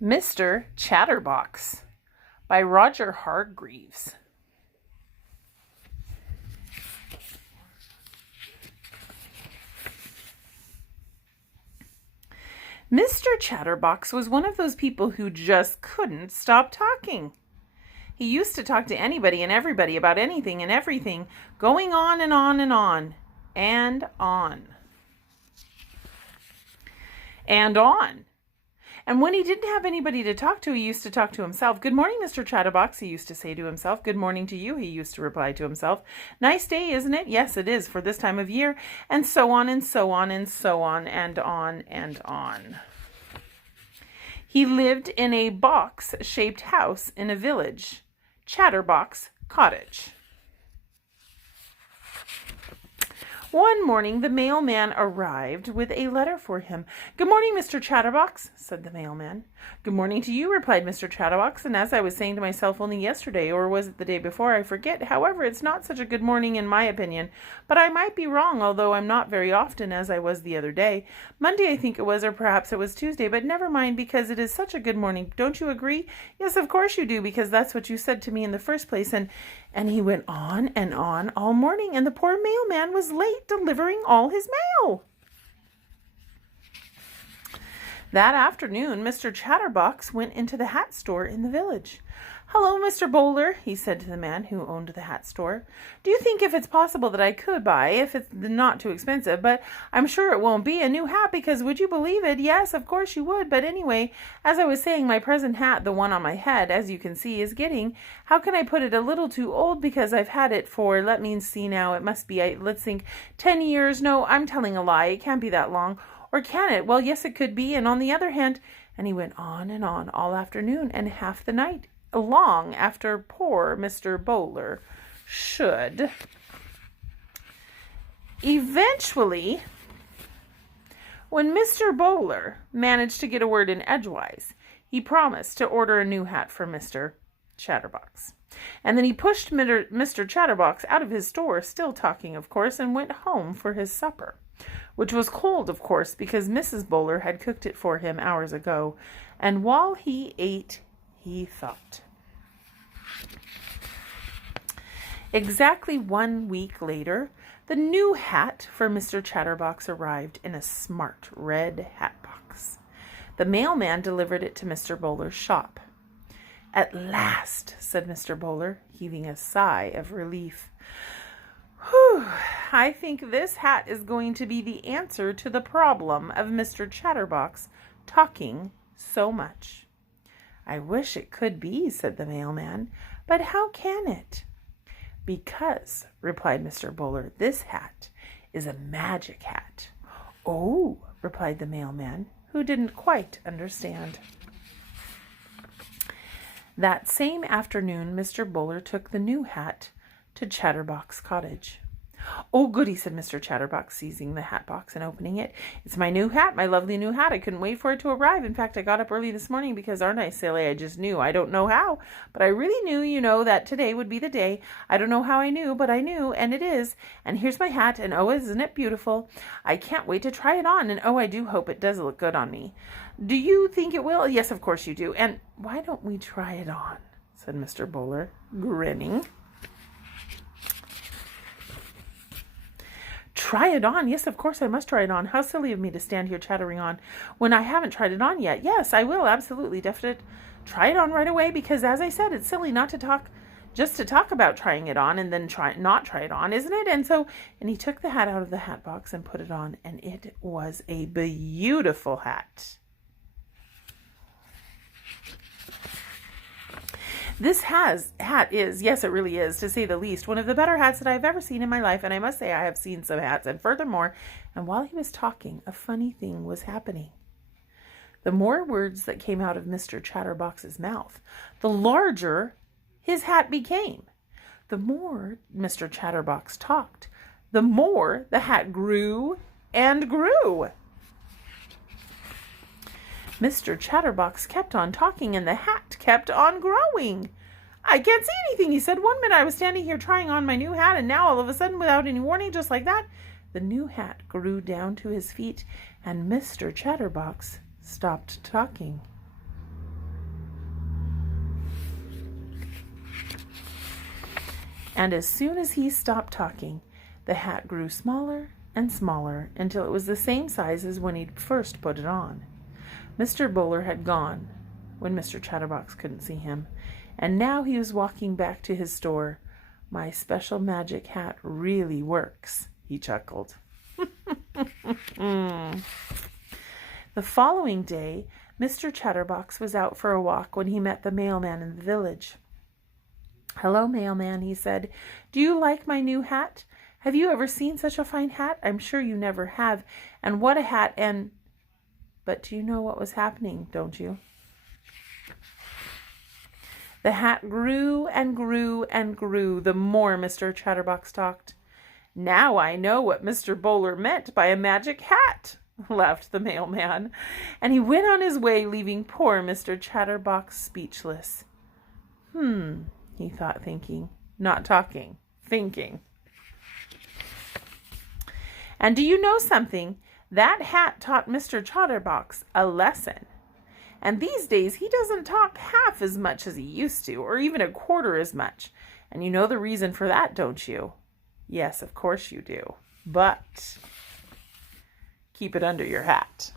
Mr. Chatterbox by Roger Hargreaves. Mr. Chatterbox was one of those people who just couldn't stop talking. He used to talk to anybody and everybody about anything and everything, going on and on and on and on and on. And when he didn't have anybody to talk to, he used to talk to himself. "Good morning, Mr. Chatterbox," he used to say to himself. "Good morning to you," he used to reply to himself. "Nice day, isn't it? Yes, it is for this time of year," and so on and so on and so on and on and on. He lived in a box-shaped house in a village, Chatterbox Cottage. One morning, the mailman arrived with a letter for him. "Good morning, Mr. Chatterbox," said the mailman. "Good morning to you," replied Mr. Chatterbox, "and as I was saying to myself only yesterday, or was it the day before, I forget. However, it's not such a good morning in my opinion, but I might be wrong, although I'm not very often as I was the other day. Monday, I think it was, or perhaps it was Tuesday, but never mind, because it is such a good morning. Don't you agree?" "Yes, of course you do, because that's what you said to me in the first place." And he went on and on all morning, and the poor mailman was late delivering all his mail. That afternoon, Mr. Chatterbox went into the hat store in the village. "Hello, Mr. Bowler," he said to the man who owned the hat store. "Do you think if it's possible that I could buy, if it's not too expensive, but I'm sure it won't be, a new hat, because would you believe it? Yes, of course you would, but anyway, as I was saying, my present hat, the one on my head, as you can see, is getting, how can I put it, a little too old, because I've had it for, let me see now, it must be, let's think, 10 years. No, I'm telling a lie, it can't be that long. Or can it? Well, yes, it could be, and on the other hand," and he went on and on all afternoon and half the night, long after poor Mr. Bowler should. Eventually, when Mr. Bowler managed to get a word in edgewise, he promised to order a new hat for Mr. Chatterbox. And then he pushed Mr. Chatterbox out of his store, still talking, of course, and went home for his supper, which was cold, of course, because Mrs. Bowler had cooked it for him hours ago. And while he ate, he thought. Exactly 1 week later, the new hat for Mr. Chatterbox arrived in a smart red hat box. The mailman delivered it to Mr. Bowler's shop. "At last," said Mr. Bowler, heaving a sigh of relief. "Whew, I think this hat is going to be the answer to the problem of Mr. Chatterbox talking so much." "I wish it could be," said the mailman, "but how can it?" "Because," replied Mr. Bowler, "this hat is a magic hat." "Oh," replied the mailman, who didn't quite understand. That same afternoon, Mr. Bowler took the new hat to Chatterbox Cottage. "Oh, goody," said Mr. Chatterbox, seizing the hat box and opening it. "It's my new hat, my lovely new hat. I couldn't wait for it to arrive. In fact, I got up early this morning because, aren't I silly? I just knew. I don't know how, but I really knew, that today would be the day. I don't know how I knew, but I knew, and it is. And here's my hat, and oh, isn't it beautiful? I can't wait to try it on, and oh, I do hope it does look good on me." "Do you think it will?" "Yes, of course you do. And why don't we try it on?" said Mr. Bowler, grinning. "Try it on? Yes, of course I must try it on. How silly of me to stand here chattering on when I haven't tried it on yet. Yes, I will, absolutely, definite. Try it on right away, because as I said, it's silly not to talk, just to talk about trying it on and then not try it on, isn't it?" And he took the hat out of the hat box and put it on, and it was a beautiful hat. This hat is, yes, it really is, to say the least, one of the better hats that I've ever seen in my life, and I must say I have seen some hats, and furthermore, and while he was talking, a funny thing was happening. The more words that came out of Mr. Chatterbox's mouth, the larger his hat became. The more Mr. Chatterbox talked, the more the hat grew and grew. Mr. Chatterbox kept on talking, and the hat kept on growing. "I can't see anything," he said. "1 minute I was standing here trying on my new hat, and now all of a sudden, without any warning, just like that, the new hat grew down to his feet, and Mr. Chatterbox stopped talking. And as soon as he stopped talking, the hat grew smaller and smaller until it was the same size as when he'd first put it on. Mr. Bowler had gone when Mr. Chatterbox couldn't see him, and now he was walking back to his store. "My special magic hat really works," he chuckled. The following day, Mr. Chatterbox was out for a walk when he met the mailman in the village. "Hello, mailman," he said. "Do you like my new hat? Have you ever seen such a fine hat? I'm sure you never have. And what a hat, and—" But do you know what was happening, don't you? The hat grew and grew and grew the more Mr. Chatterbox talked. "Now I know what Mr. Bowler meant by a magic hat," laughed the mailman, and he went on his way, leaving poor Mr. Chatterbox speechless. He thought, thinking, not talking, thinking. And do you know something? That hat taught Mr. Chatterbox a lesson. And these days he doesn't talk half as much as he used to, or even a quarter as much. And you know the reason for that, don't you? Yes, of course you do. But keep it under your hat.